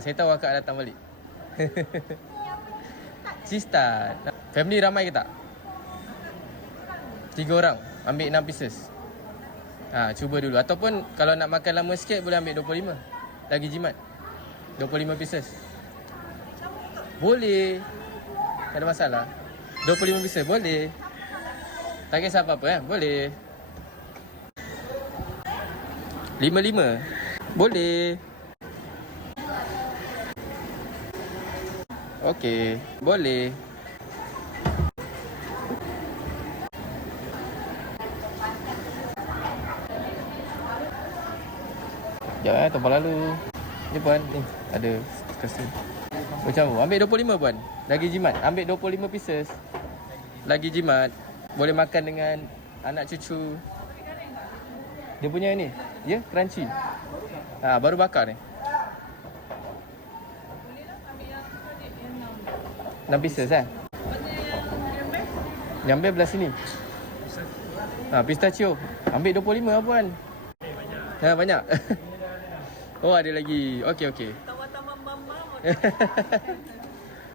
Saya tahu akak datang balik. Cheese tart. Family ramai ke tak? 3 orang. Ambil 6 pieces. Cuba dulu. Ataupun kalau nak makan lama sikit boleh ambil 25. Lagi jimat. 25 pieces. Boleh. Tak ada masalah. 25 pieces boleh. Tak kisah apa-apa boleh. 55. Boleh. Okey, boleh. Sekejap tumpah lalu. Ni puan, ni ada kasih. Macam ambil 25 puan. Lagi jimat. Ambil 25 pieces. Lagi jimat. Boleh makan dengan anak cucu. Dia punya ni, ya, crunchy. Baru bakar ni. 6 pieces Nyambil belah sini. Pistachio. Ambil 25 lah puan. Banyak. Oh, ada lagi. Okey. Tawar-tawar mama.